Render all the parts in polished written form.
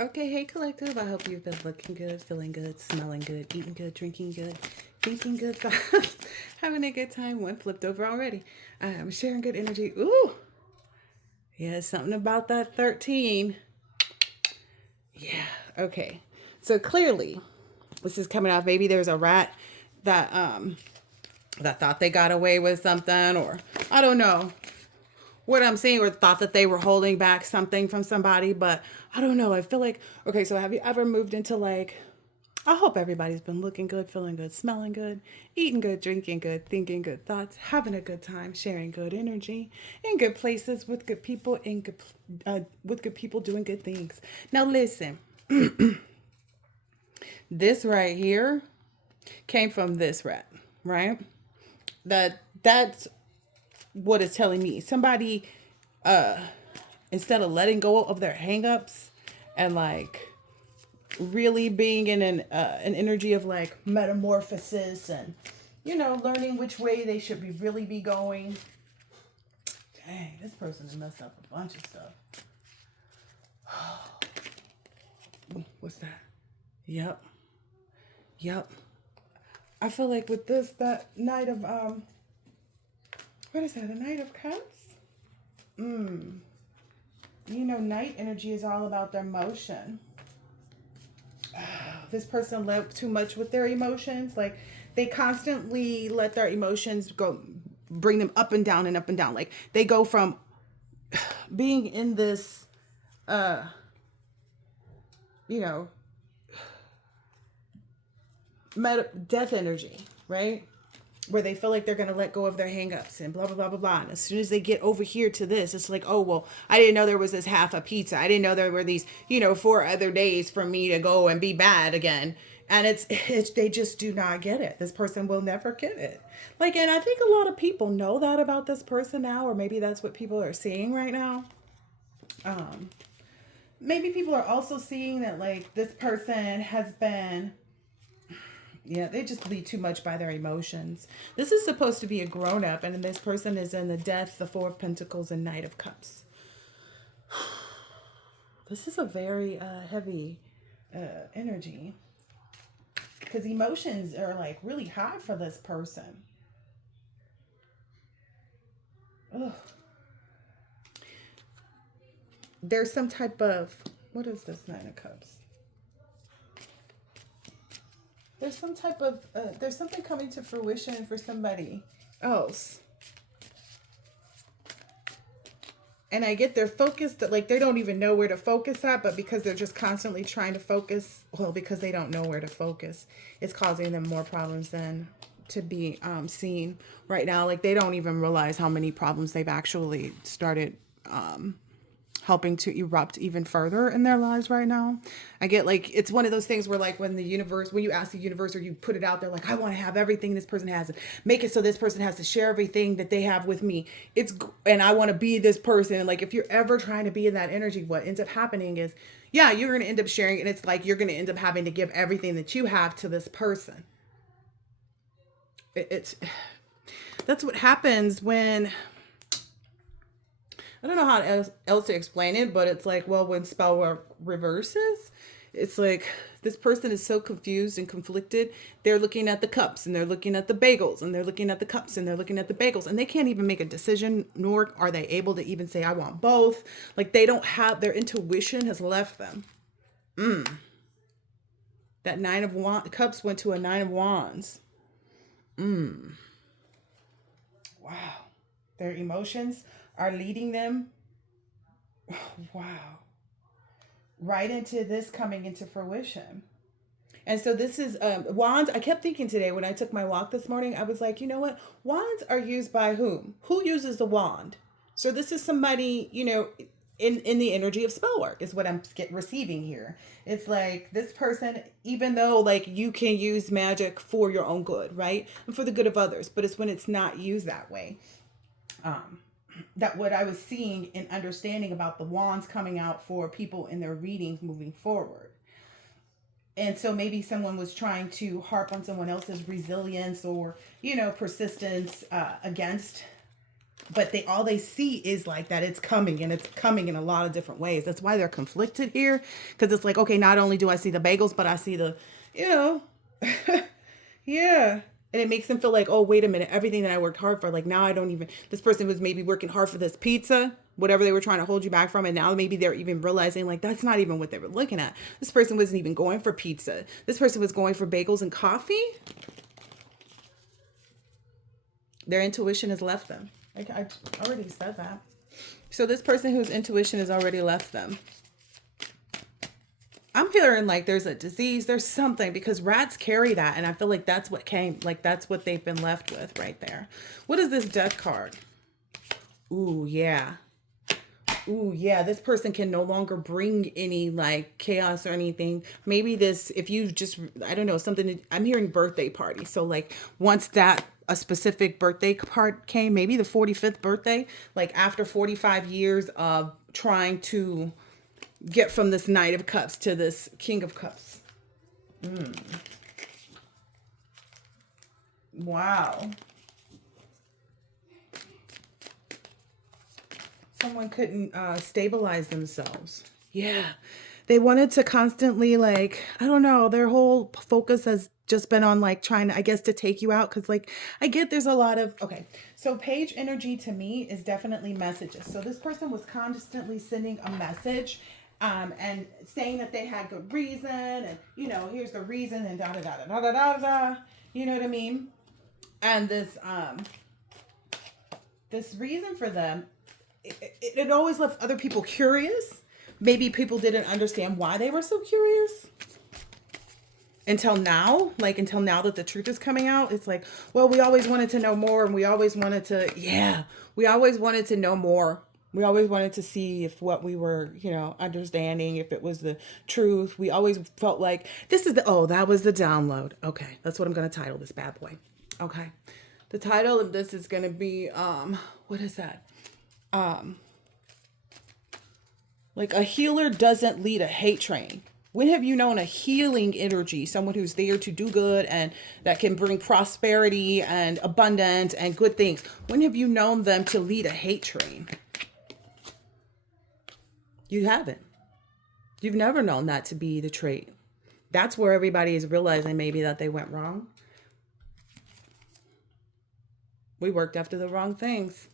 Okay, hey collective. I hope you've been looking good, feeling good, smelling good, eating good, drinking good, thinking good thoughts, having a good time. One flipped over already. I'm sharing good energy. Ooh, yeah, something about that 13. Yeah, okay. So clearly, this is coming off. Maybe there's a rat that that thought they got away with something, or I don't know what I'm saying, or thought that they were holding back something from somebody, but I don't know. I feel like, okay, so have you ever moved into like, I hope everybody's been looking good, feeling good, smelling good, eating good, drinking good, thinking good thoughts, having a good time, sharing good energy, in good places with good people, with good people doing good things. Now listen, this right here came from this rat, right? That's what it's telling me. Somebody, instead of letting go of their hangups and like really being in an energy of like metamorphosis and learning which way they should be really be going. Dang, this person has messed up a bunch of stuff. What's that? Yep. Yep. I feel like with this, that Knight of what is that? A Knight of Cups. Night energy is all about their motion. This person lived too much with their emotions. Like they constantly let their emotions go, bring them up and down and up and down. Like they go from being in this, uh, you know, death energy, right? Where they feel like they're going to let go of their hangups and blah, blah, blah, blah, blah. And as soon as they get over here to this, it's like, oh, well, I didn't know there was this half a pizza. I didn't know there were these, 4 other days for me to go and be bad again. And it's they just do not get it. This person will never get it. Like, and I think a lot of people know that about this person now, or maybe that's what people are seeing right now. Um, Maybe people are also seeing that, like, this person has been, yeah, they just lead too much by their emotions. This is supposed to be a grown up, and this person is in the death, the Four of Pentacles, and Knight of Cups. This is a very heavy energy because emotions are like really high for this person. Ugh. There's some type of, what is this Nine of Cups? There's some type of, there's something coming to fruition for somebody else. And I get they're focused that like they don't even know where to focus at, but because they're just constantly trying to focus, well, because they don't know where to focus, it's causing them more problems than to be seen right now. Like they don't even realize how many problems they've actually started helping to erupt even further in their lives right now. I get like it's one of those things where like when you ask the universe or you put it out there like I want to have everything this person has and make it so this person has to share everything that they have with me. And I want to be this person. And like if you're ever trying to be in that energy, what ends up happening is yeah, you're going to end up sharing and it's like you're going to end up having to give everything that you have to this person. It's that's what happens when I don't know how else to explain it, but it's like, well, when spell work reverses, it's like this person is so confused and conflicted. They're looking at the cups and they're looking at the bagels and they're looking at the cups and they're looking at the bagels and they can't even make a decision, nor are they able to even say, I want both. Like they don't have their intuition has left them. That cups went to a nine of wands. Wow. Their emotions are leading them. Wow. Right into this coming into fruition. And so this is wands. I kept thinking today when I took my walk this morning, I was like, you know what? Wands are used by whom? Who uses the wand? So this is somebody, in the energy of spell work is what I'm receiving here. It's like this person, even though like you can use magic for your own good, right? And for the good of others, but it's when it's not used that way. Um, that what I was seeing and understanding about the wands coming out for people in their readings moving forward. And so maybe someone was trying to harp on someone else's resilience or persistence against but all they see is like that it's coming, and it's coming in a lot of different ways. That's why they're conflicted here, because it's like, okay, not only do I see the bagels, but I see the, you know, yeah. And it makes them feel like, oh, wait a minute, everything that I worked hard for, like now I don't even, this person was maybe working hard for this pizza, whatever they were trying to hold you back from. And now maybe they're even realizing like, that's not even what they were looking at. This person wasn't even going for pizza. This person was going for bagels and coffee. Their intuition has left them. I already said that. So this person whose intuition has already left them. I'm hearing like there's a disease, there's something, because rats carry that. And I feel like that's what came, like that's what they've been left with right there. What is this death card? Ooh, yeah. Ooh, yeah, this person can no longer bring any like chaos or anything. Maybe this, if you just, I don't know, something, I'm hearing birthday party. So like once that, a specific birthday part came, maybe the 45th birthday, like after 45 years of trying to get from this Knight of Cups to this King of Cups. Wow. Someone couldn't stabilize themselves. Yeah. They wanted to constantly, like, I don't know, their whole focus has just been on like trying, I guess, to take you out. Cause like, I get there's a lot of, okay. So page energy to me is definitely messages. So this person was constantly sending a message and saying that they had good reason and, you know, here's the reason and da da da da da da da. You know what I mean? And this reason for them, it always left other people curious. Maybe people didn't understand why they were so curious until now. Like until now that the truth is coming out, it's like, well, we always wanted to know more, and we always wanted to, yeah, we always wanted to know more. We always wanted to see if what we were, you know, understanding, if it was the truth. We always felt like this is the, oh, that was the download. Okay, that's what I'm going to title this bad boy. Okay. The title of this is going to be, what is that? Like a healer doesn't lead a hate train. When have you known a healing energy, someone who's there to do good and that can bring prosperity and abundance and good things? When have you known them to lead a hate train? You haven't. You've never known that to be the trait. That's where everybody is realizing maybe that they went wrong. We worked after the wrong things.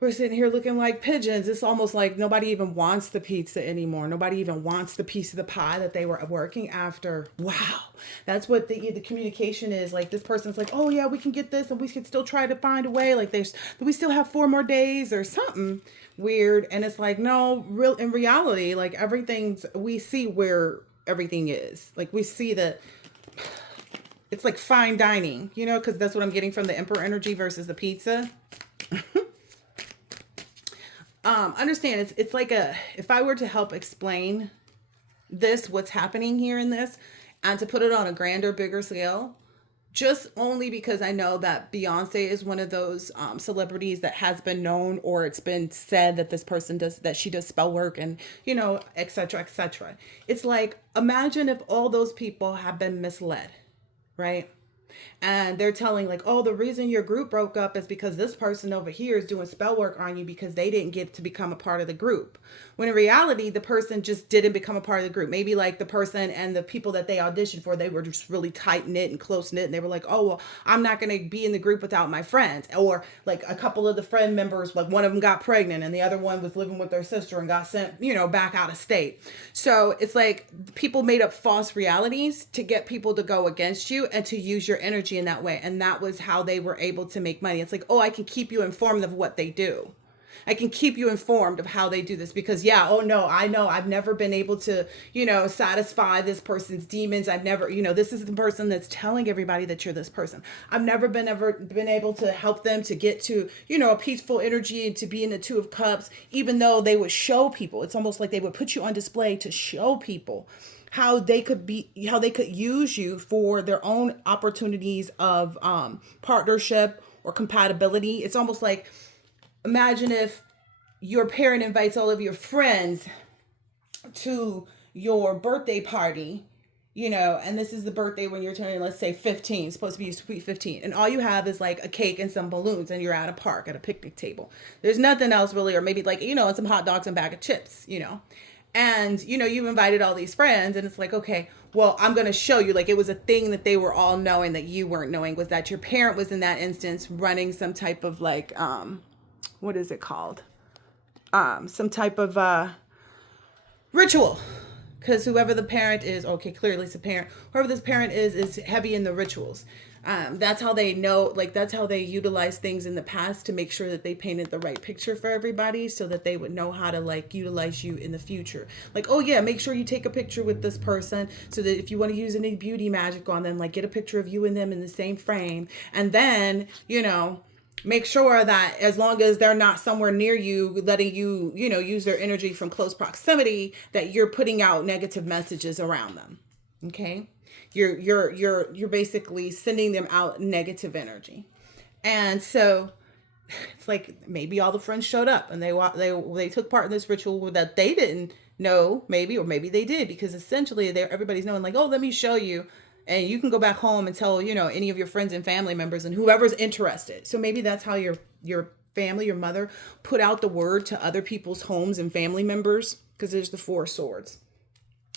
We're sitting here looking like pigeons. It's almost like nobody even wants the pizza anymore. Nobody even wants the piece of the pie that they were working after. Wow. That's what the communication is. Like this person's like, oh yeah, we can get this and we can still try to find a way. Like we still have 4 more days or something weird. And it's like, no, in reality, like we see where everything is. Like we see that it's like fine dining, you know, because that's what I'm getting from the Emperor energy versus the pizza. Understand it's like if I were to help explain this, what's happening here in this, and to put it on a grander, bigger scale, just only because I know that Beyonce is one of those celebrities that has been known, or it's been said that this person she does spell work and, you know, etc., etc. It's like, imagine if all those people have been misled, right? And they're telling like, oh, the reason your group broke up is because this person over here is doing spell work on you because they didn't get to become a part of the group. When in reality, the person just didn't become a part of the group. Maybe like the person and the people that they auditioned for, they were just really tight knit and close knit. And they were like, oh, well, I'm not going to be in the group without my friends. Or like a couple of the friend members, like one of them got pregnant and the other one was living with their sister and got sent, you know, back out of state. So it's like people made up false realities to get people to go against you and to use your energy in that way. And that was how they were able to make money. It's like, oh, I can keep you informed of what they do. I can keep you informed of how they do this because, yeah, oh no, I know I've never been able to, you know, satisfy this person's demons. I've never, you know, this is the person that's telling everybody that you're this person. I've never been able to help them to get to, you know, a peaceful energy and to be in the 2 of Cups, even though they would show people. It's almost like they would put you on display to show people how they could use you for their own opportunities of partnership or compatibility. It's almost like, imagine if your parent invites all of your friends to your birthday party, and this is the birthday when you're turning, let's say 15, supposed to be sweet 15. And all you have is like a cake and some balloons and you're at a park at a picnic table. There's nothing else really, or maybe like, and some hot dogs and a bag of chips. And, you've invited all these friends and it's like, okay, well, I'm going to show you, like, it was a thing that they were all knowing that you weren't knowing, was that your parent was in that instance running some type of like, what is it called? Some type of, ritual. Because whoever the parent is, okay, clearly it's a parent. Whoever this parent is heavy in the rituals. That's how they know, like, that's how they utilize things in the past to make sure that they painted the right picture for everybody so that they would know how to, like, utilize you in the future. Like, oh yeah, make sure you take a picture with this person so that if you want to use any beauty magic on them, like, get a picture of you and them in the same frame. And then, make sure that as long as they're not somewhere near you, letting you, use their energy from close proximity, that you're putting out negative messages around them. Okay. You're basically sending them out negative energy. And so it's like maybe all the friends showed up and they took part in this ritual that they didn't know, maybe, or maybe they did, because essentially everybody's knowing, like, oh, let me show you. And you can go back home and tell, any of your friends and family members and whoever's interested. So maybe that's how your family, your mother, put out the word to other people's homes and family members, because there's the Four of Swords.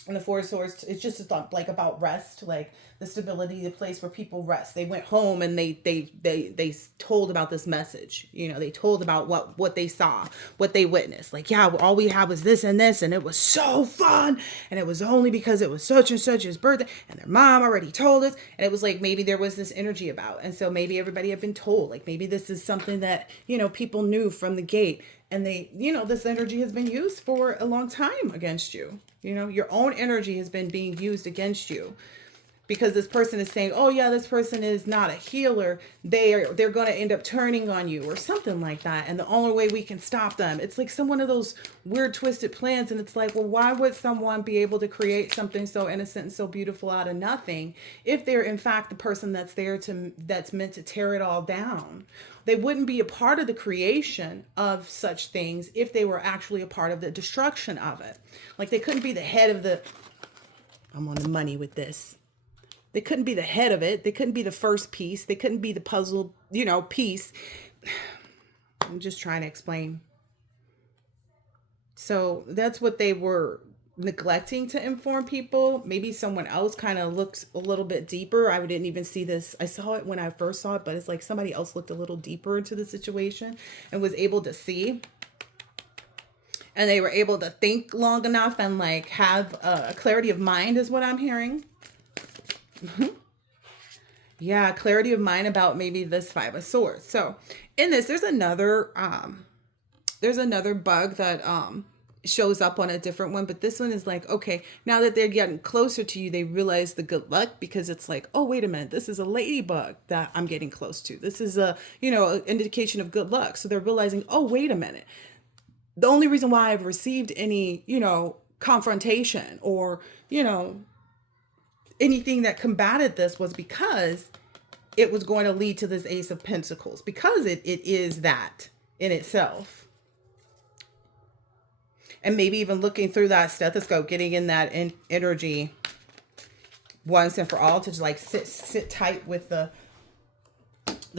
And the Four of Swords, it's just like about rest, like the stability, the place where people rest. They went home and they told about this message. They told about what they saw, what they witnessed. Like, yeah, all we had was this, and it was so fun. And it was only because it was such and such his birthday, and their mom already told us. And it was like maybe there was this energy about. And so maybe everybody had been told, like, maybe this is something that, people knew from the gate. And they, this energy has been used for a long time against you. Your own energy has been being used against you because this person is saying, oh yeah, this person is not a healer. They're going to end up turning on you or something like that. And the only way we can stop them, it's like some one of those weird twisted plans. And it's like, well, why would someone be able to create something so innocent and so beautiful out of nothing if they're in fact the person that's that's meant to tear it all down? They wouldn't be a part of the creation of such things if they were actually a part of the destruction of it. Like, they couldn't be the head of I'm on the money with this. They couldn't be the head of it. They couldn't be the first piece. They couldn't be the puzzle, piece. I'm just trying to explain. So that's what they were neglecting to inform people. Maybe someone else kind of looks a little bit deeper. I didn't even see this. I saw it when I first saw it, but it's like somebody else looked a little deeper into the situation and was able to see. And they were able to think long enough and like have a clarity of mind is what I'm hearing. Yeah, clarity of mind about maybe this Five of Swords. So in this, there's another bug that shows up on a different one, but this one is like, okay, now that they're getting closer to you, they realize the good luck, because it's like, oh, wait a minute, this is a ladybug that I'm getting close to. This is an indication of good luck. So they're realizing, oh, wait a minute, the only reason why I've received any, confrontation or, anything that combated this was because it was going to lead to this Ace of Pentacles, because it is that in itself. And maybe even looking through that stethoscope, getting in that energy once and for all, to like sit tight with the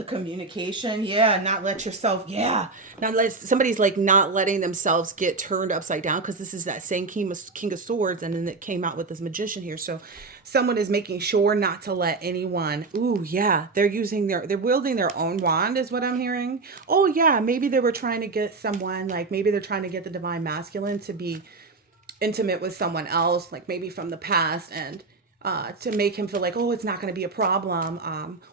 communication. Yeah, not let yourself, not let somebody's like not letting themselves get turned upside down, because this is that same King of Swords, and then it came out with this Magician here. So someone is making sure not to let anyone, they're wielding their own wand is what I'm hearing. Oh yeah, maybe they were trying to get someone, like maybe they're trying to get the Divine Masculine to be intimate with someone else, like maybe from the past, and to make him feel like, oh, it's not going to be a problem.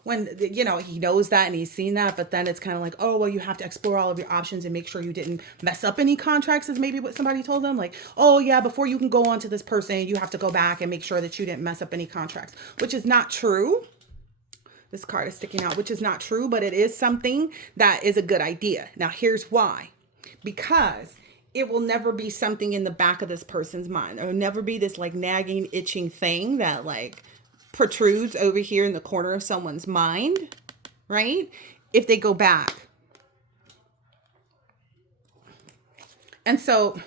When, he knows that and he's seen that, but then it's kind of like, oh, well, you have to explore all of your options and make sure you didn't mess up any contracts, is maybe what somebody told them. Like, oh yeah, before you can go on to this person, you have to go back and make sure that you didn't mess up any contracts, which is not true. This card is sticking out, which is not true, but it is something that is a good idea. Now, here's why. Because it will never be something in the back of this person's mind. There will never be this like nagging, itching thing that like protrudes over here in the corner of someone's mind, right? If they go back. And so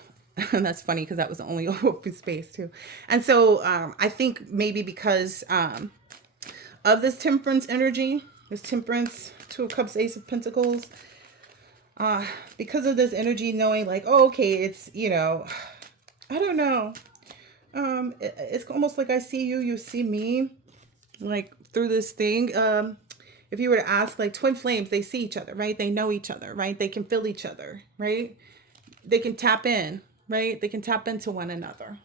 And that's funny because that was the only open space too. And so I think maybe because of this temperance energy, this temperance, Two of Cups, Ace of Pentacles, because of this energy, knowing like, oh, okay, it's, I don't know. It's almost like I see you, you see me, like through this thing. If you were to ask, like, twin flames, they see each other, right? They know each other, right? They can feel each other, right? They can tap in, right? They can tap into one another.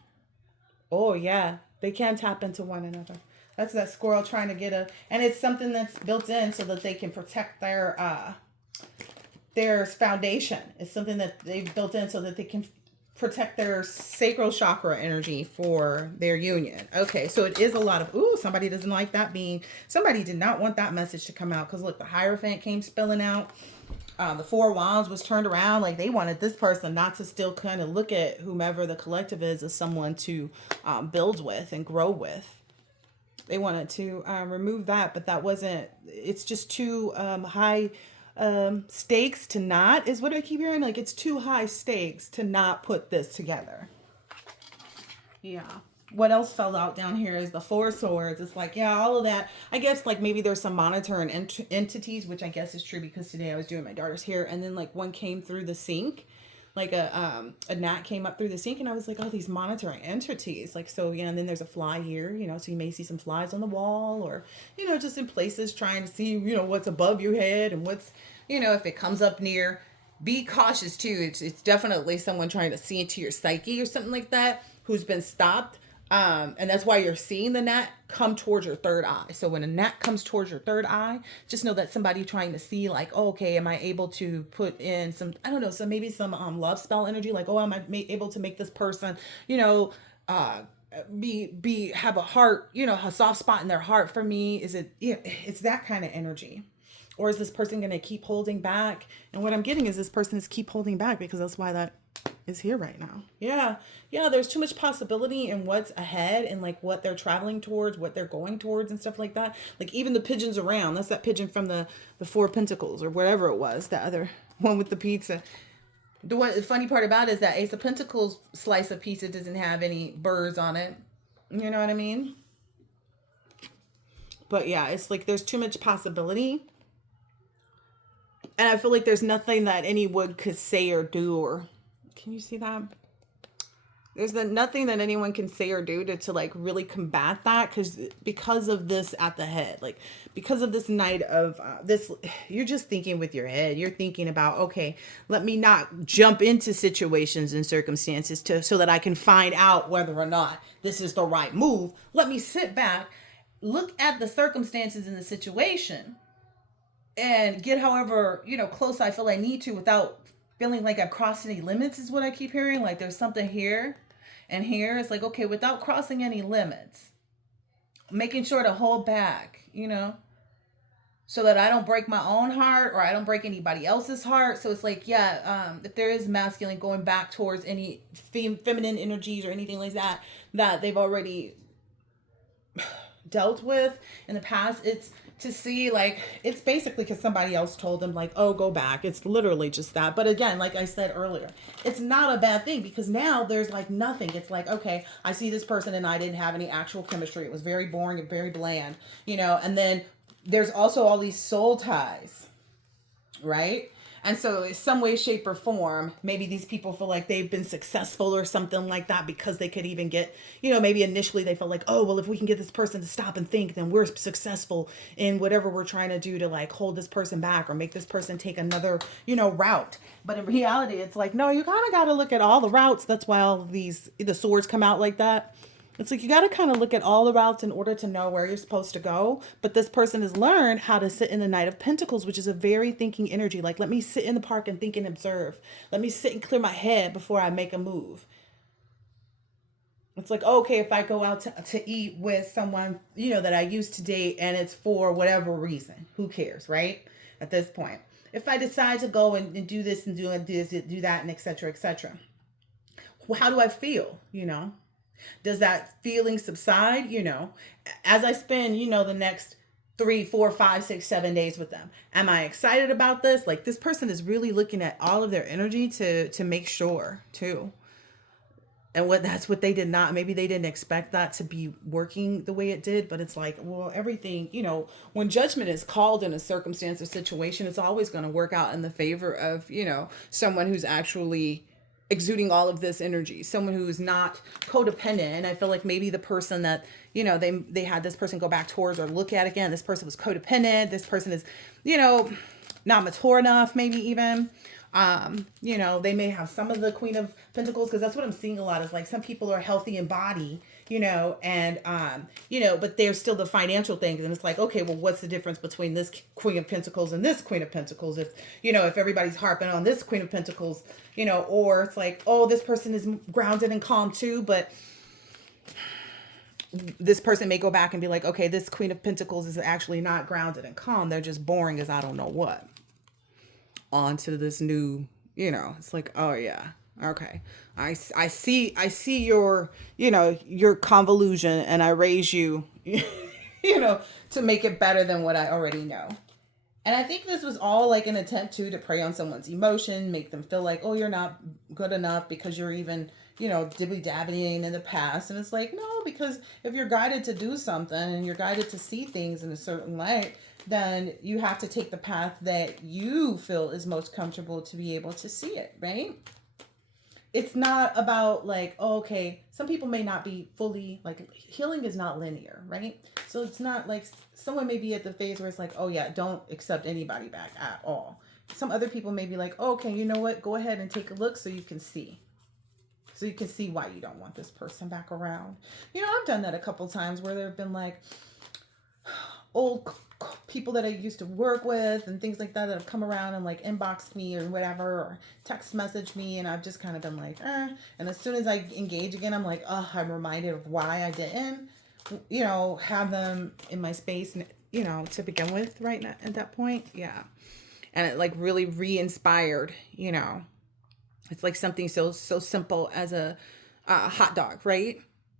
Oh yeah, they can tap into one another. That's that squirrel trying to get and it's something that's built in so that they can protect their foundation. It's something that they've built in so that they can protect their sacral chakra energy for their union. Okay, so it is a lot of, ooh, somebody doesn't like that being, somebody did not want that message to come out, because look, the Hierophant came spilling out. The Four Wands was turned around. Like, they wanted this person not to still kind of look at whomever the collective is as someone to build with and grow with. They wanted to remove that, but that wasn't, it's just too high stakes to not, is what I keep hearing. Like, it's too high stakes to not put this together. Yeah. What else fell out down here is the Four Swords. It's like, yeah, all of that. I guess like maybe there's some monitoring entities, which I guess is true because today I was doing my daughter's hair, and then like one came through the sink, like a gnat came up through the sink, and I was like, oh, these monitoring entities. Like, so, and then there's a fly here, so you may see some flies on the wall, or, just in places trying to see, what's above your head and what's, if it comes up near. Be cautious too. It's definitely someone trying to see into your psyche or something like that, who's been stopped. And that's why you're seeing the gnat come towards your third eye. So when a gnat comes towards your third eye, just know that somebody trying to see like, oh, okay, am I able to put in some, I don't know, so maybe some love spell energy, like, oh, am I able to make this person, have a heart, a soft spot in their heart for me? Is it, yeah, it's that kind of energy. Or is this person going to keep holding back? And what I'm getting is this person is keep holding back, because that's why that is here right now. Yeah. Yeah. There's too much possibility in what's ahead and like what they're traveling towards, what they're going towards and stuff like that. Like even the pigeons around, that's that pigeon from the Four Pentacles or whatever it was, that other one with the pizza. The funny part about it is that Ace of Pentacles slice of pizza doesn't have any birds on it. You know what I mean? But yeah, it's like there's too much possibility. And I feel like there's nothing that anyone could say or do, or can you see that? There's nothing that anyone can say or do to like really combat that, because of this at the head, like because of this Knight of this, you're just thinking with your head. You're thinking about, okay, let me not jump into situations and circumstances so that I can find out whether or not this is the right move. Let me sit back, look at the circumstances in the situation, and get however, close I feel I need to without feeling like I've crossed any limits, is what I keep hearing. Like there's something here and here. It's like, okay, without crossing any limits, making sure to hold back, so that I don't break my own heart or I don't break anybody else's heart. So it's like, yeah, if there is masculine going back towards any feminine energies or anything like that, that they've already dealt with in the past, it's to see, like, it's basically because somebody else told them, like, oh, go back. It's literally just that. But again, like I said earlier, it's not a bad thing, because now there's like nothing. It's like, okay, I see this person and I didn't have any actual chemistry. It was very boring and very bland, and then there's also all these soul ties, right? And so in some way, shape, or form, maybe these people feel like they've been successful or something like that, because they could even get, maybe initially they felt like, oh, well, if we can get this person to stop and think, then we're successful in whatever we're trying to do to like hold this person back or make this person take another, route. But in reality, it's like, no, you kind of got to look at all the routes. That's why all of the swords come out like that. It's like you got to kind of look at all the routes in order to know where you're supposed to go. But this person has learned how to sit in the Knight of Pentacles, which is a very thinking energy. Like, let me sit in the park and think and observe. Let me sit and clear my head before I make a move. It's like, okay, if I go out to eat with someone, that I used to date, and it's for whatever reason, who cares, right? At this point, if I decide to go and do this and do this, do that, and et cetera, well, how do I feel, Does that feeling subside? As I spend, the next 3, 4, 5, 6, 7 days with them, am I excited about this? Like, this person is really looking at all of their energy to make sure too. And that's what they did not, maybe they didn't expect that to be working the way it did, but it's like, well, everything, when judgment is called in a circumstance or situation, it's always going to work out in the favor of, someone who's actually exuding all of this energy, someone who's not codependent. And I feel like maybe the person that, they had this person go back towards or look at again, this person was codependent, this person is, not mature enough, maybe even. They may have some of the Queen of Pentacles, because that's what I'm seeing a lot, is like some people are healthy in body, and but there's still the financial things, and it's like, okay, well, what's the difference between this Queen of Pentacles and this Queen of Pentacles? If everybody's harping on this Queen of Pentacles, or it's like, oh, this person is grounded and calm too, but this person may go back and be like, okay, this Queen of Pentacles is actually not grounded and calm, they're just boring as I don't know what. Onto this new, it's like, oh yeah, okay, I see your, your convolution, and I raise you, to make it better than what I already know. And I think this was all like an attempt to prey on someone's emotion, make them feel like, oh, you're not good enough because you're even, dibby-dabbing in the past. And it's like, no, because if you're guided to do something and you're guided to see things in a certain light, then you have to take the path that you feel is most comfortable to be able to see it, right? It's not about like, oh, okay, some people may not be fully, like, healing is not linear, right? So it's not like someone may be at the phase where it's like, oh yeah, don't accept anybody back at all. Some other people may be like, oh, okay, you know what? Go ahead and take a look so you can see. So you can see why you don't want this person back around. I've done that a couple times where there have been like old people that I used to work with and things like that have come around and like inboxed me or whatever, or text message me, and I've just kind of been like, And as soon as I engage again, I'm like, oh, I'm reminded of why I didn't, have them in my space, to begin with right now at that point. Yeah. And it like really re-inspired, It's like something so simple as a hot dog, right?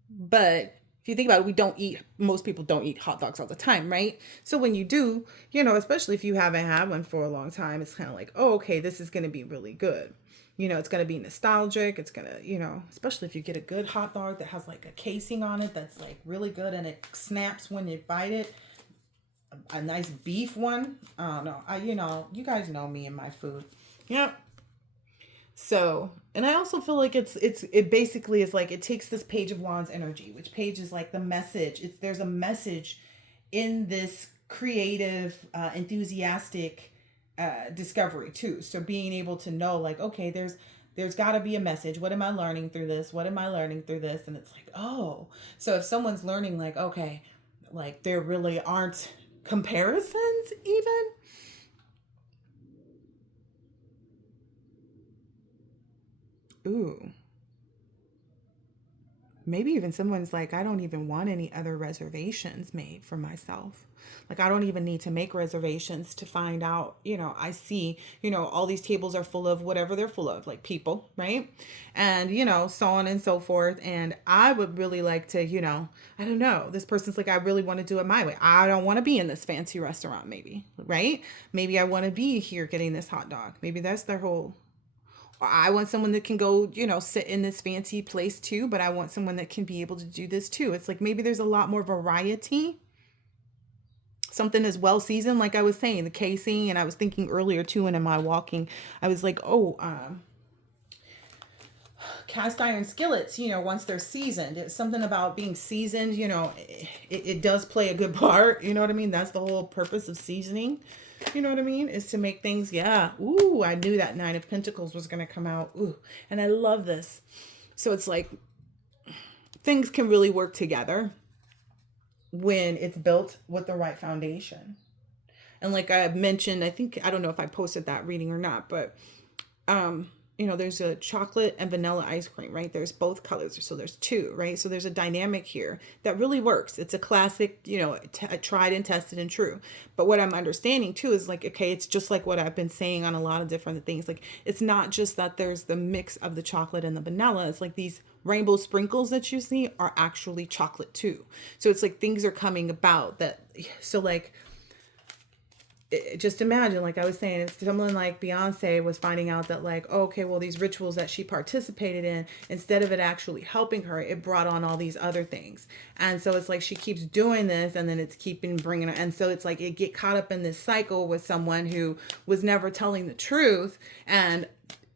But if you think about it, most people don't eat hot dogs all the time, right? So when you do, especially if you haven't had one for a long time, it's kind of like, oh, okay, this is going to be really good. It's going to be nostalgic. It's going to, especially if you get a good hot dog that has like a casing on it that's like really good and it snaps when you bite it. A nice beef one. I don't know. You guys know me and my food. Yep. So, and I also feel like it basically is like, it takes this Page of Wands energy, which page is like the message. There's a message in this creative, enthusiastic, discovery too. So being able to know like, okay, there's got to be a message. What am I learning through this? What am I learning through this? And it's like, oh, so if someone's learning like, okay, like there really aren't comparisons even. Ooh. Maybe even someone's like, I don't even want any other reservations made for myself. Like, I don't even need to make reservations to find out, I see, all these tables are full of whatever they're full of, like people, right? And, so on and so forth. And I would really like to, I don't know, this person's like, I really want to do it my way. I don't want to be in this fancy restaurant, maybe, right? Maybe I want to be here getting this hot dog. Maybe that's their whole. I want someone that can go, sit in this fancy place too, but I want someone that can be able to do this too. It's like maybe there's a lot more variety. Something is well seasoned, like I was saying, the casing. And I was thinking earlier too, and in my walking, I was like, cast iron skillets, once they're seasoned, it's something about being seasoned, it does play a good part. You know what I mean? That's the whole purpose of seasoning. You know what I mean? Is to make things, yeah. Ooh, I knew that Nine of Pentacles was going to come out. Ooh, and I love this. So it's like things can really work together when it's built with the right foundation. And like I mentioned, I don't know if I posted that reading or not, but there's a chocolate and vanilla ice cream, right? There's both colors. So there's two, right? So there's a dynamic here that really works. It's a classic, tried and tested and true. But what I'm understanding too is like, okay, it's just like what I've been saying on a lot of different things. Like, it's not just that there's the mix of the chocolate and the vanilla. It's like these rainbow sprinkles that you see are actually chocolate too. So it's like things are coming about that. So like, just imagine, like I was saying, if someone like Beyonce was finding out that, like, oh, okay, well, these rituals that she participated in, instead of it actually helping her, it brought on all these other things. And so it's like she keeps doing this, and then it's keeping bringing her. And so it's like it get caught up in this cycle with someone who was never telling the truth. And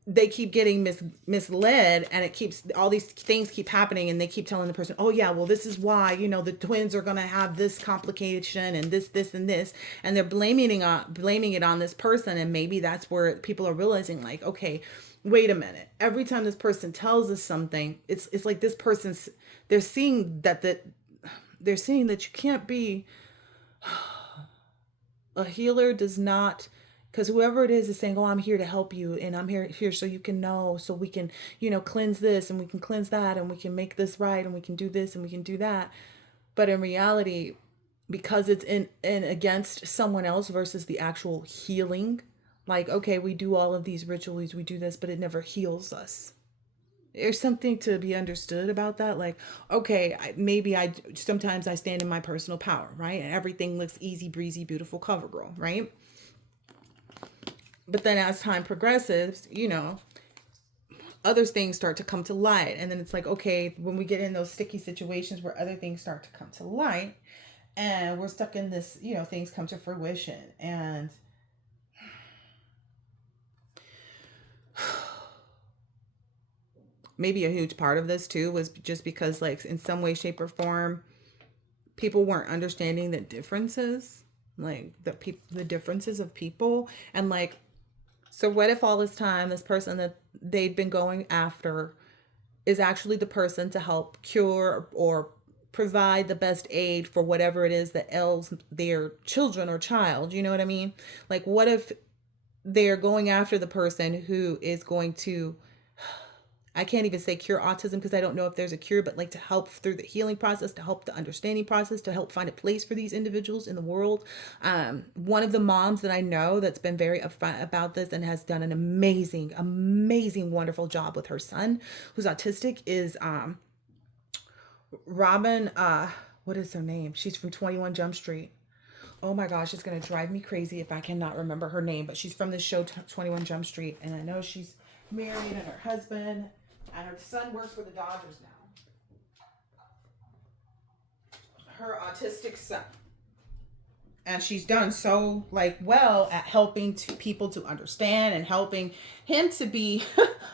they keep getting misled, and it keeps, all these things keep happening, and they keep telling the person, oh yeah, well, this is why, the twins are going to have this complication and this and this, and they're blaming it on this person. And maybe that's where people are realizing, like, okay, wait a minute, every time this person tells us something, it's like this person's, they're seeing that you can't be a healer. Does not, because whoever it is saying, oh, I'm here to help you, and I'm here so you can know, so we can, cleanse this, and we can cleanse that, and we can make this right, and we can do this, and we can do that. But in reality, because it's in against someone else versus the actual healing, like, okay, we do all of these rituals, we do this, but it never heals us. There's something to be understood about that. Like, okay, maybe sometimes I stand in my personal power, right? And everything looks easy breezy, beautiful, cover girl, right? But then as time progresses, other things start to come to light. And then it's like, okay, when we get in those sticky situations where other things start to come to light, and we're stuck in this, things come to fruition. And maybe a huge part of this too was just because, like, in some way, shape, or form, people weren't understanding the differences, like the differences of people. And like, so what if all this time this person that they'd been going after is actually the person to help cure or provide the best aid for whatever it is that ails their children or child? You know what I mean? Like, what if they're going after the person who is going to, I can't even say cure autism because I don't know if there's a cure, but like to help through the healing process, to help the understanding process, to help find a place for these individuals in the world. One of the moms that I know that's been very upfront about this and has done an amazing, amazing, wonderful job with her son who's autistic is Robin. What is her name? She's from 21 Jump Street. Oh my gosh, it's going to drive me crazy if I cannot remember her name, but she's from the show 21 Jump Street. And I know she's married, and her husband and her son works for the Dodgers now. Her autistic son. And she's done so, like, well at helping people to understand and helping him to be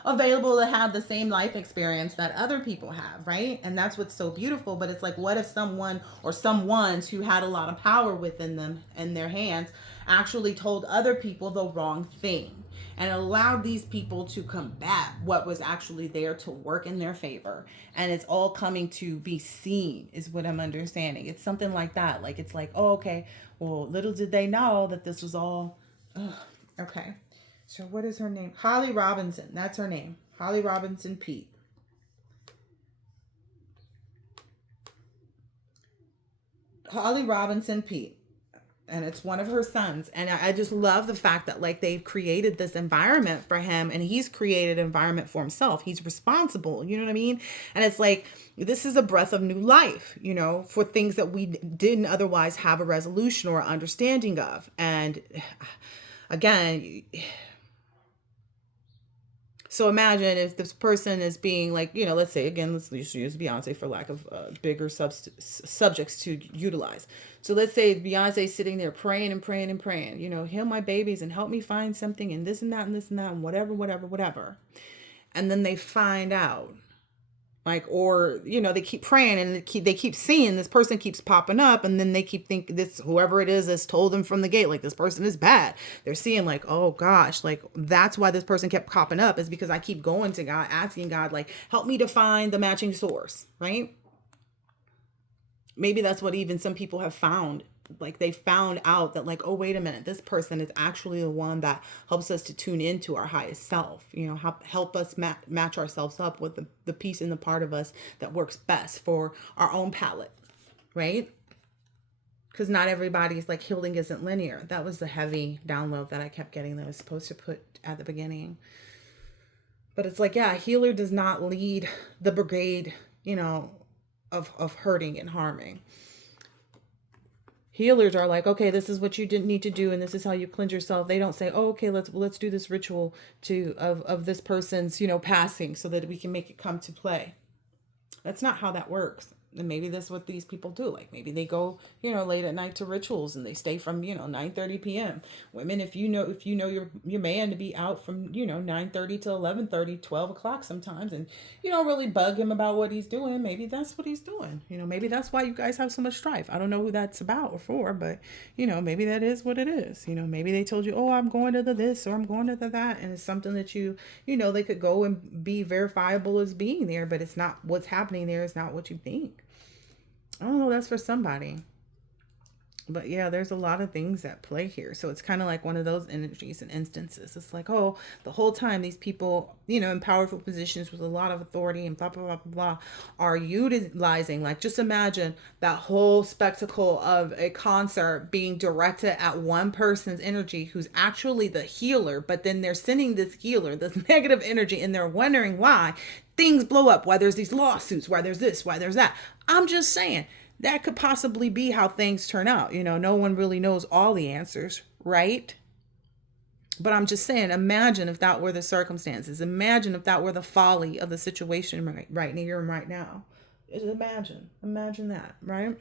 available to have the same life experience that other people have, right? And that's what's so beautiful. But it's like, what if someone or someones who had a lot of power within them in their hands actually told other people the wrong thing and allowed these people to combat what was actually there to work in their favor? And it's all coming to be seen, is what I'm understanding. It's something like that. Like, it's like, oh, okay, well, little did they know that this was all, okay. So what is her name? Holly Robinson. That's her name. Holly Robinson Peete. Holly Robinson Peete. And it's one of her sons. And I just love the fact that, like, they've created this environment for him, and he's created an environment for himself. He's responsible, you know what I mean? And it's like, this is a breath of new life, for things that we didn't otherwise have a resolution or understanding of. And again, so imagine if this person is being, like, let's say, again, let's use Beyonce for lack of bigger subjects to utilize. So let's say Beyonce's sitting there praying and praying and praying, heal my babies and help me find something and this and that and this and that and whatever. And then they find out, like, or, they keep praying and they keep seeing this person keeps popping up, and then they keep thinking this, whoever it is has told them from the gate, like, this person is bad. They're seeing, like, oh gosh, like, that's why this person kept popping up, is because I keep going to God, asking God, like, help me to find the matching source, right? Maybe that's what even some people have found. Like, they found out that, like, oh, wait a minute, this person is actually the one that helps us to tune into our highest self, help us match ourselves up with the piece in the part of us that works best for our own palette, right? Because not everybody's, like, healing isn't linear. That was the heavy download that I kept getting that I was supposed to put at the beginning. But it's like, yeah, a healer does not lead the brigade, of hurting and harming. Healers are like, okay, this is what you didn't need to do, and this is how you cleanse yourself. They don't say, oh, okay, let's do this ritual to of this person's, passing, so that we can make it come to play. That's not how that works. And maybe that's what these people do. Like maybe they go, late at night to rituals, and they stay from, 9:30 p.m. Women, if you know your man to be out from, 9:30 to 11:30, 12 o'clock sometimes, and you don't really bug him about what he's doing, maybe that's what he's doing. Maybe that's why you guys have so much strife. I don't know who that's about or for, but maybe that is what it is. Maybe they told you, oh, I'm going to the this or I'm going to the that, and it's something that they could go and be verifiable as being there, but it's not what's happening there. Is not what you think. I don't know, that's for somebody. But yeah, there's a lot of things at play here. So it's kind of like one of those energies and instances. It's like, oh, the whole time these people, in powerful positions with a lot of authority and blah, blah, blah, blah, blah, are utilizing, like, just imagine that whole spectacle of a concert being directed at one person's energy who's actually the healer, but then they're sending this healer, this negative energy, and they're wondering why things blow up, why there's these lawsuits, why there's this, why there's that. I'm just saying, that could possibly be how things turn out. No one really knows all the answers, right? But I'm just saying, imagine if that were the circumstances. Imagine if that were the folly of the situation right here and right now. Just imagine that, right?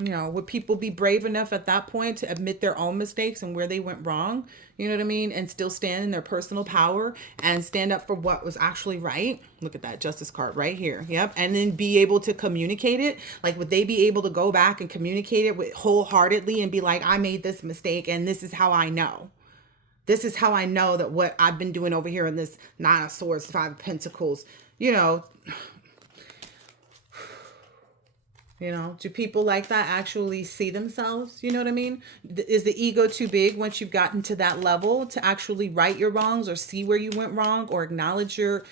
Would people be brave enough at that point to admit their own mistakes and where they went wrong? You know what I mean? And still stand in their personal power and stand up for what was actually right. Look at that justice card right here. Yep. And then be able to communicate it. Like, would they be able to go back and communicate it wholeheartedly and be like, I made this mistake and this is how I know. This is how I know that what I've been doing over here in this Nine of Swords, Five of Pentacles, do people like that actually see themselves? You know what I mean? Is the ego too big once you've gotten to that level to actually right your wrongs or see where you went wrong or acknowledge your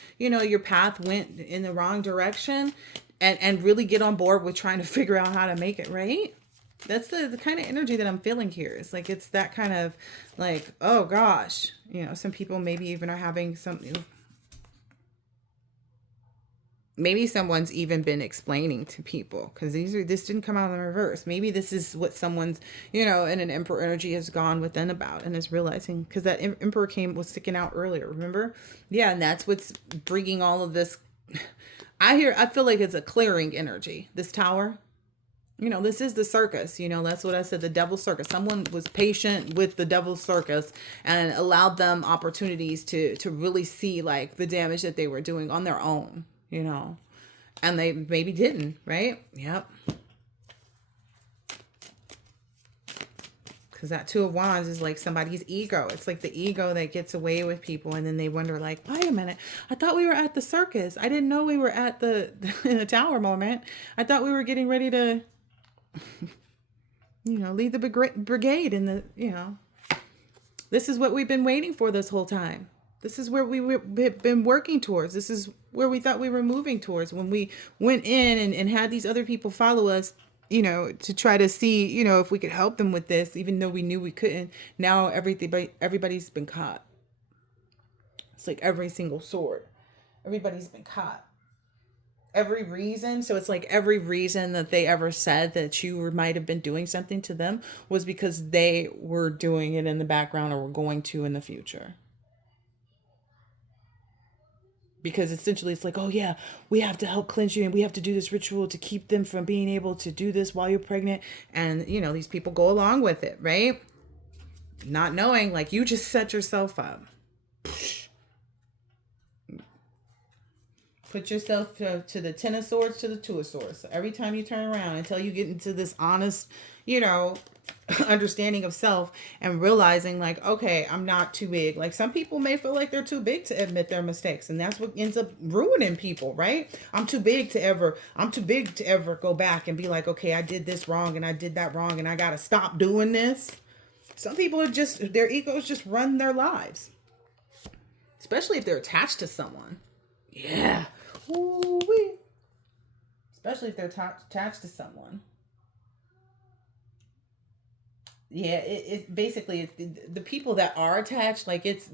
path went in the wrong direction and really get on board with trying to figure out how to make it right? That's the kind of energy that I'm feeling here. It's like, it's that kind of like, oh gosh, some people maybe even are having something. Maybe someone's even been explaining to people, because this didn't come out in reverse. Maybe this is what someone's, in an Emperor energy has gone within about and is realizing, because that Emperor was sticking out earlier, remember? Yeah, and that's what's bringing all of this. I feel like it's a clearing energy, this Tower. This is the circus, that's what I said, the devil's circus. Someone was patient with the devil's circus and allowed them opportunities to really see like the damage that they were doing on their own. And they maybe didn't, right? Yep. Because that Two of Wands is like somebody's ego. It's like the ego that gets away with people, and then they wonder like, wait a minute, I thought we were at the circus. I didn't know we were at the in the Tower moment. I thought we were getting ready to, lead the brigade in the, this is what we've been waiting for this whole time. This is where we've been working towards. This is where we thought we were moving towards when we went in and had these other people follow us, to try to see, if we could help them with this, even though we knew we couldn't. Now everybody's been caught. It's like every single sword. Everybody's been caught. Every reason. So it's like every reason that they ever said that you might have been doing something to them was because they were doing it in the background or were going to in the future. Because essentially it's like, oh yeah, we have to help cleanse you and we have to do this ritual to keep them from being able to do this while you're pregnant. And, these people go along with it, right? Not knowing, like, you just set yourself up. Put yourself to the Ten of Swords, to the Two of Swords. So every time you turn around, until you get into this honest, understanding of self and realizing like, okay, I'm not too big. Like some people may feel like they're too big to admit their mistakes, and that's what ends up ruining people, right? I'm too big to ever go back and be like, okay, I did this wrong and I did that wrong and I got to stop doing this. Some people are just, their egos just run their lives, especially if they're attached to someone. Yeah. Ooh-wee. Especially if they're attached to someone. Yeah, it basically, it's the people that are attached, like it's,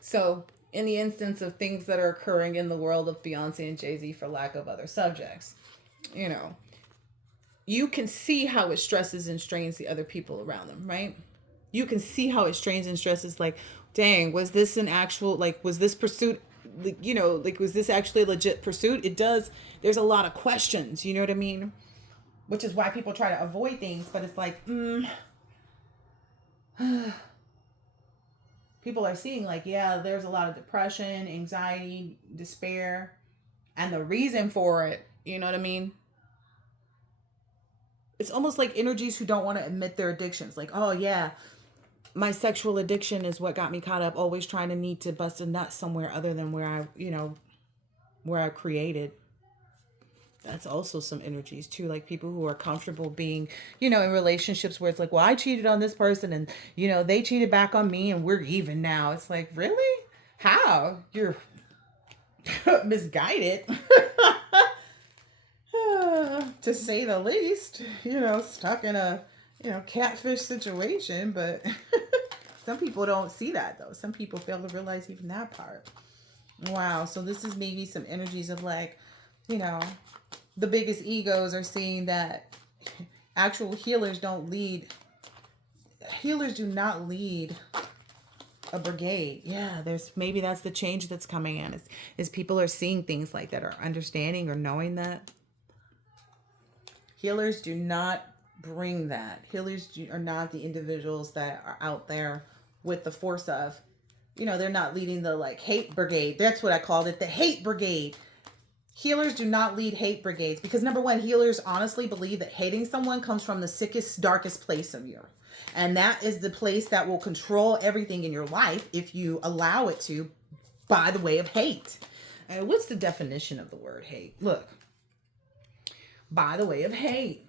so in the instance of things that are occurring in the world of Beyonce and Jay-Z, for lack of other subjects, you can see how it stresses and strains the other people around them, right? You can see how it strains and stresses, like, dang, was this an actual, like, was this pursuit, like, like, was this actually a legit pursuit? It does, there's a lot of questions, you know what I mean? Which is why people try to avoid things, but it's like, people are seeing, like, yeah, there's a lot of depression, anxiety, despair, and the reason for it, you know what I mean? It's almost like energies who don't want to admit their addictions. Like, oh yeah, my sexual addiction is what got me caught up, always trying to need to bust a nut somewhere other than where where I created. That's also some energies too, like people who are comfortable being, in relationships where it's like, well, I cheated on this person and, they cheated back on me and we're even now. It's like, really? How? You're misguided. To say the least, stuck in a, catfish situation. But some people don't see that though. Some people fail to realize even that part. Wow. So this is maybe some energies of like, the biggest egos are seeing that actual healers don't lead. Healers do not lead a brigade. Yeah, maybe that's the change that's coming in. Is people are seeing things like that, or understanding or knowing that. Healers do not bring that. Are not the individuals that are out there with the force of, they're not leading the like hate brigade. That's what I called it, the hate brigade. Healers do not lead hate brigades because number one, healers honestly believe that hating someone comes from the sickest, darkest place of you. And that is the place that will control everything in your life if you allow it to, by the way of hate. And what's the definition of the word hate? Look. By the way of hate.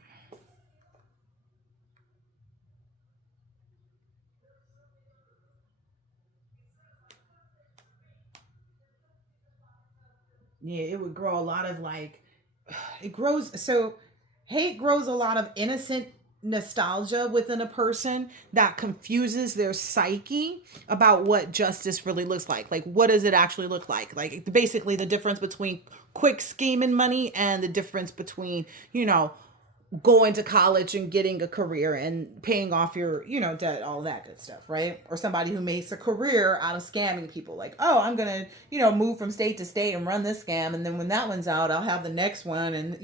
Yeah, it would grow a lot of like, hate grows a lot of innocent nostalgia within a person that confuses their psyche about what justice really looks like. Like, what does it actually look like? Like, basically, the difference between quick scheming money and the difference between, going to college and getting a career and paying off your, debt, all that good stuff, right? Or somebody who makes a career out of scamming people, like, oh, I'm gonna, move from state to state and run this scam, and then when that one's out, I'll have the next one. And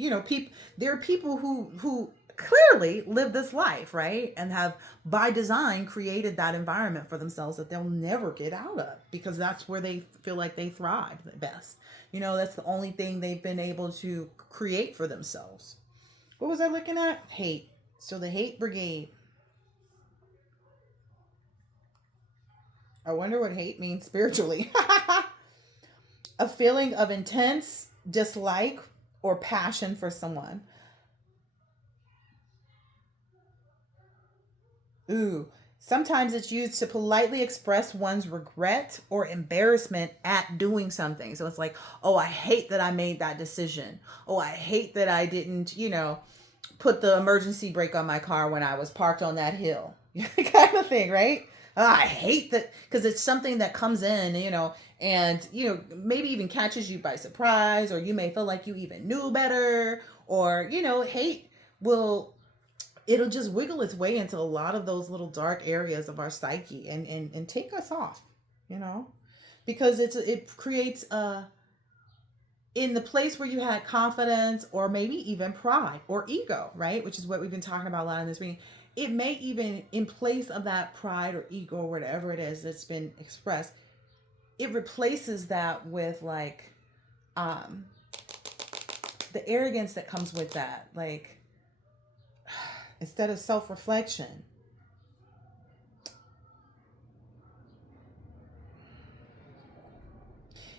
there are people who clearly live this life, right? And have by design created that environment for themselves that they'll never get out of because that's where they feel like they thrive the best. That's the only thing they've been able to create for themselves. What was I looking at? Hate. So the hate brigade. I wonder what hate means spiritually. A feeling of intense dislike or passion for someone. Ooh. Sometimes it's used to politely express one's regret or embarrassment at doing something. So it's like, oh, I hate that I made that decision. Oh, I hate that I didn't, put the emergency brake on my car when I was parked on that hill. Kind of thing, right? Oh, I hate that because it's something that comes in, and, maybe even catches you by surprise, or you may feel like you even knew better, or, hate it'll just wiggle its way into a lot of those little dark areas of our psyche and take us off, because it creates in the place where you had confidence or maybe even pride or ego, right? Which is what we've been talking about a lot in this reading. It may even, in place of that pride or ego or whatever it is that's been expressed, it replaces that with like the arrogance that comes with that. Like, instead of self-reflection,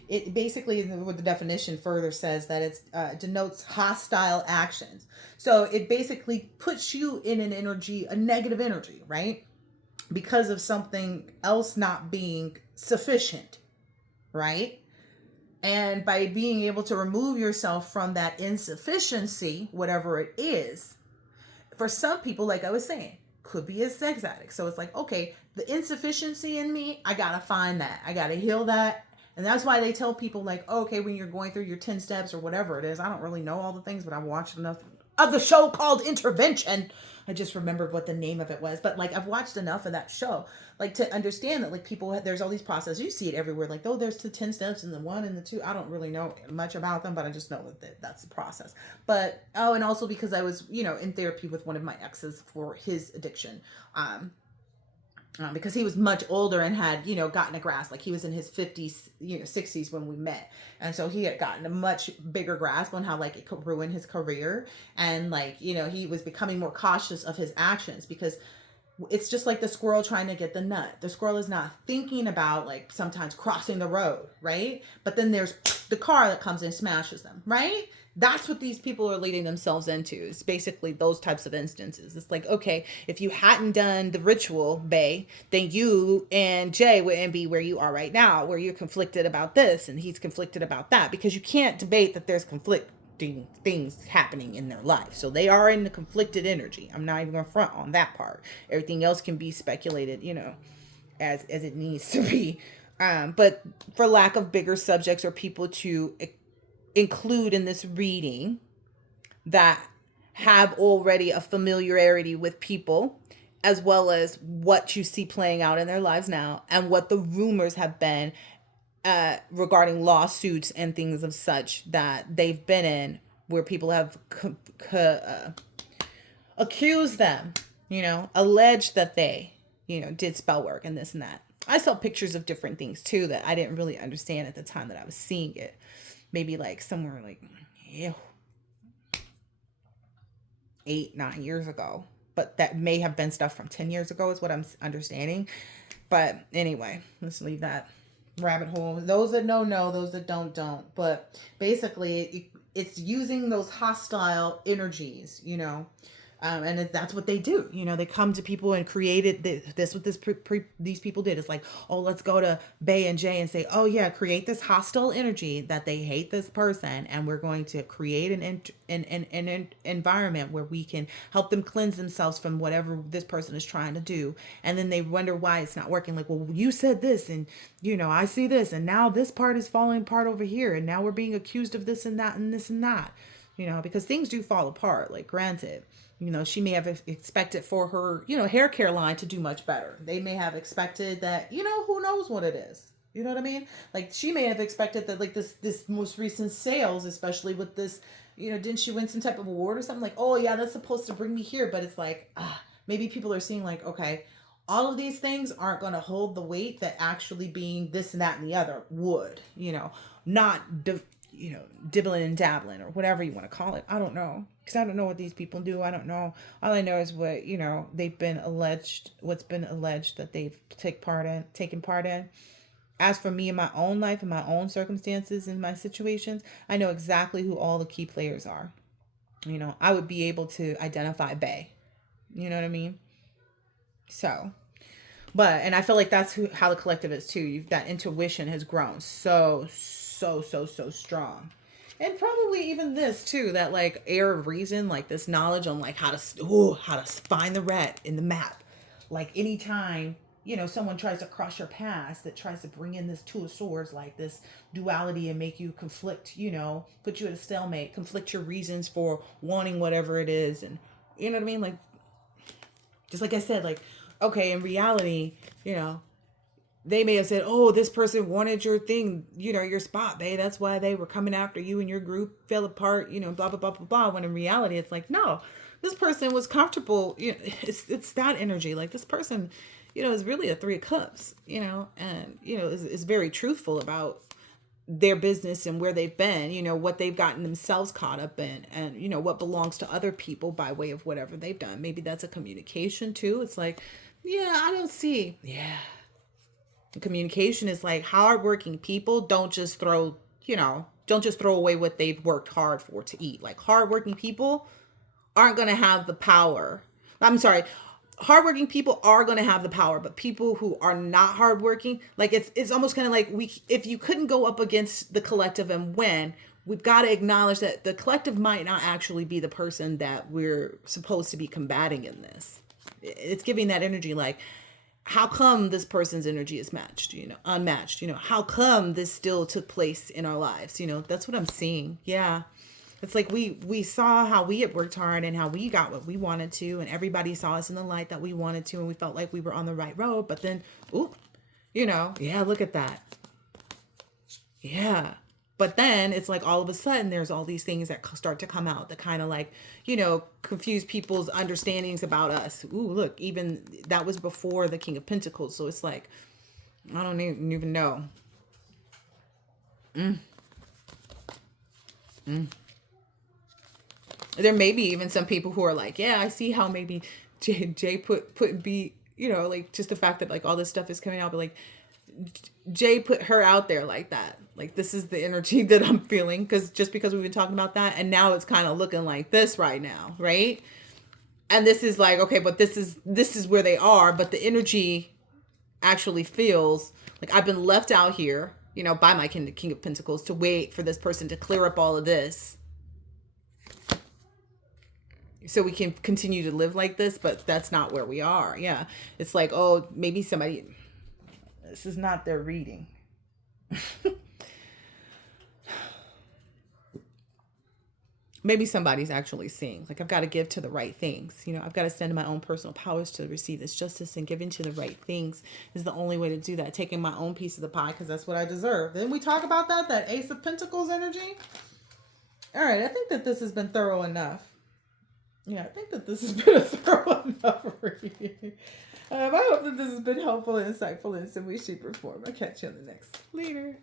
it basically, what the definition further says, that it denotes hostile actions. So it basically puts you in an energy, a negative energy, right? Because of something else not being sufficient, right? And by being able to remove yourself from that insufficiency, whatever it is, for some people, like I was saying, could be a sex addict. So it's like, okay, the insufficiency in me, I gotta find that. I gotta heal that. And that's why they tell people like, okay, when you're going through your 10 steps or whatever it is, I don't really know all the things, but I've watched enough of the show called Intervention. I just remembered what the name of it was, but like I've watched enough of that show, like to understand that like people there's all these processes. You see it everywhere. Like oh, there's the 10 steps and the 1 and the 2. I don't really know much about them, but I just know that that's the process. But oh, and also because I was in therapy with one of my exes for his addiction. Because he was much older and had gotten a grasp, like he was in his 50s 60s when we met, and so he had gotten a much bigger grasp on how like it could ruin his career, and like he was becoming more cautious of his actions because it's just like the squirrel trying to get the nut. The squirrel is not thinking about like sometimes crossing the road, right? But then there's the car that comes and smashes them, right? That's what these people are leading themselves into. It's basically those types of instances. It's like, okay, if you hadn't done the ritual, Bay, then you and Jay wouldn't be where you are right now, where you're conflicted about this and he's conflicted about that, because you can't debate that there's conflicting things happening in their life. So they are in the conflicted energy. I'm not even going to front on that part. Everything else can be speculated, as it needs to be. But for lack of bigger subjects or people to include in this reading that have already a familiarity with people, as well as what you see playing out in their lives now and what the rumors have been regarding lawsuits and things of such that they've been in, where people have accused them, alleged that they, did spell work and this and that. I saw pictures of different things too that I didn't really understand at the time that I was seeing it. Maybe like somewhere like 8-9 years ago, but that may have been stuff from 10 years ago is what I'm understanding. But anyway, let's leave that rabbit hole. Those that know, those that don't. But basically it's using those hostile energies, and that's what they do. They come to people and created this. What these people did is like, oh, let's go to Bay and Jay and say, oh yeah, create this hostile energy that they hate this person, and we're going to create an environment where we can help them cleanse themselves from whatever this person is trying to do. And then they wonder why it's not working. Like, well, you said this, and I see this, and now this part is falling apart over here, and now we're being accused of this and that and this and that. Because things do fall apart. Like, granted. She may have expected for her, hair care line to do much better. They may have expected that, who knows what it is. You know what I mean? Like, she may have expected that, like, this most recent sales, especially with this, didn't she win some type of award or something? Like, oh, yeah, that's supposed to bring me here. But it's like, maybe people are seeing, like, okay, all of these things aren't going to hold the weight that actually being this and that and the other would, not dibbling and dabbling or whatever you want to call it. I don't know, because I don't know what these people do. I don't know. All I know is what they've been alleged. What's been alleged that they've taken part in. As for me in my own life, in my own circumstances, in my situations, I know exactly who all the key players are. I would be able to identify Bay. You know what I mean? So. And I feel like that's how the collective is too. That intuition has grown so strong. And probably even this too, that like air of reason, like this knowledge on like how to find the rat in the map. Like anytime, someone tries to cross your path, that tries to bring in this Two of Swords, like this duality, and make you conflict, put you at a stalemate, conflict your reasons for wanting whatever it is. And you know what I mean? Like, just like I said, like, okay, in reality, they may have said, oh, this person wanted your thing, your spot, babe. That's why they were coming after you, and your group fell apart, blah, blah, blah, blah, blah. When in reality, it's like, no, this person was comfortable. It's that energy. Like, this person, is really a 3 of Cups, and, is very truthful about their business and where they've been, what they've gotten themselves caught up in, and, what belongs to other people by way of whatever they've done. Maybe that's a communication too. It's like, yeah, I don't see. Yeah. Communication is like hardworking people don't just throw away what they've worked hard for to eat. Like, hardworking people aren't going to have the power. I'm sorry. Hardworking people are going to have the power, but people who are not hardworking, like it's almost kind of like if you couldn't go up against the collective and win, we've got to acknowledge that the collective might not actually be the person that we're supposed to be combating in this. It's giving that energy like, how come this person's energy is unmatched? How come this still took place in our lives? That's what I'm seeing. Yeah. It's like we saw how we had worked hard and how we got what we wanted to, and everybody saw us in the light that we wanted to, and we felt like we were on the right road. But then, ooh, yeah, look at that. Yeah. But then it's like all of a sudden there's all these things that start to come out that kind of like, confuse people's understandings about us. Ooh, look, even that was before the King of Pentacles. So it's like, I don't even know. There may be even some people who are like, yeah, I see how maybe Jay put be, like just the fact that like all this stuff is coming out, but like Jay put her out there like that. Like this is the energy that I'm feeling because we've been talking about that, and now it's kind of looking like this right now, right? And this is like, okay, but this is where they are, but the energy actually feels like I've been left out here, by my King of Pentacles to wait for this person to clear up all of this so we can continue to live like this, but that's not where we are. Yeah. It's like, oh, maybe somebody, this is not their reading. Maybe somebody's actually seeing, like, I've got to give to the right things. I've got to stand in my own personal powers to receive this justice, and giving to the right things is the only way to do that. Taking my own piece of the pie because that's what I deserve. Then we talk about that Ace of Pentacles energy. All right. I think that this has been thorough enough. Yeah, I think that this has been a thorough enough reading. I hope that this has been helpful and insightful in some way, shape, or form. I'll catch you on the next later.